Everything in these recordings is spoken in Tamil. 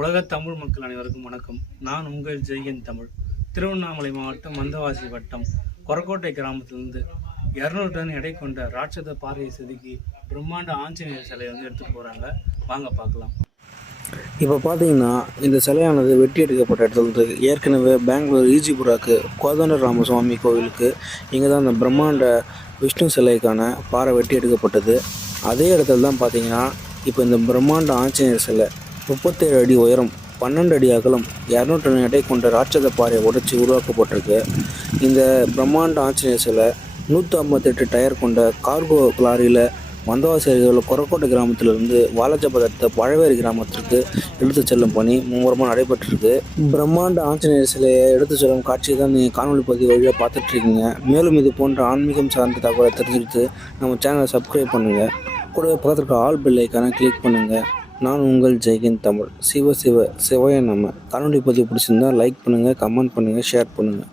உலக தமிழ் மக்கள் அனைவருக்கும் வணக்கம். நான் உங்கள் ஜெயன் தமிழ். திருவண்ணாமலை மாவட்டம் மந்தவாசி வட்டம் கொரக்கோட்டை கிராமத்திலிருந்து இரநூறு டன் எடை கொண்ட ராட்சத பாறையை செதுக்கி பிரம்மாண்ட ஆஞ்சநேயர் சிலையை வந்து எடுத்துகிட்டு போகிறாங்க வாங்க பார்க்கலாம். இப்போ பார்த்தீங்கன்னா இந்த சிலையானது வெட்டி எடுக்கப்பட்ட இடத்துலருந்து ஏற்கனவே பெங்களூர் ஈஜிபுராக்கு கோதண்ட ராமசுவாமி கோவிலுக்கு இங்கே தான் இந்த பிரம்மாண்ட விஷ்ணு சிலைக்கான பாறை வெட்டி எடுக்கப்பட்டது. அதே இடத்துல தான் பார்த்தீங்கன்னா இப்போ இந்த பிரம்மாண்ட ஆஞ்சநேயர் சிலை முப்பத்தேழு அடி உயரம் பன்னெண்டு அடி அகலம் இரநூற்றி டன் எடை கொண்ட ராட்சத பாறையை உடைச்சி உருவாக்கப்பட்டிருக்கு. இந்த பிரம்மாண்ட ஆஞ்சநேயர் சிலை நூற்றி ஐம்பத்தெட்டு டயர் கொண்ட கார்கோ லாரியில் வந்தவாசி கொரக்கோட்டை கிராமத்திலிருந்து வாலாஜாபாத் பழவேறு கிராமத்திற்கு எடுத்துச் செல்லும் பணி மும்முரமாக நடைபெற்றிருக்கு. பிரம்மாண்ட ஆஞ்சநேயர் சிலையை எடுத்துச் செல்லும் காட்சியை தான் நீங்கள் காணொலி பதிவு வழியாக பார்த்துட்ருக்கீங்க. மேலும் இது போன்ற ஆன்மீகம் சார்ந்த தகவலை தெரிஞ்சுக்கிட்டு நம்ம சேனலை சப்ஸ்கிரைப் பண்ணுங்கள் கூடவே பக்கத்தில் ஆல் பெல் ஐக்கான கிளிக் பண்ணுங்கள் நான் உங்கள் ஜெய்கின் தமிழ். சிவ சிவ சிவய நம்ம காணொலி பதிவு பிடிச்சிருந்தா லைக் பண்ணுங்கள் கமெண்ட் பண்ணுங்கள் ஷேர் பண்ணுங்கள்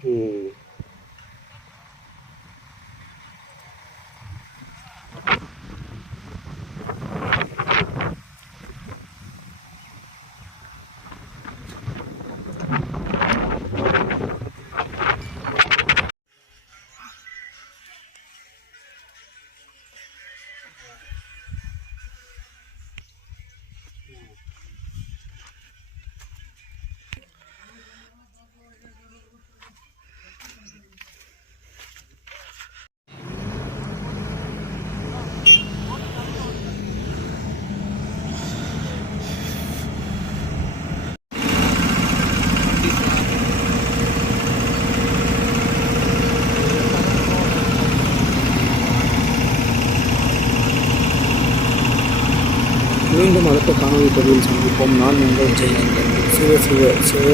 que மீண்டும் அடுத்த காணொலி பதிவில் சந்திப்போம். நான் உங்கள் ஜெயநந்தன் சிவ சிவ சிவ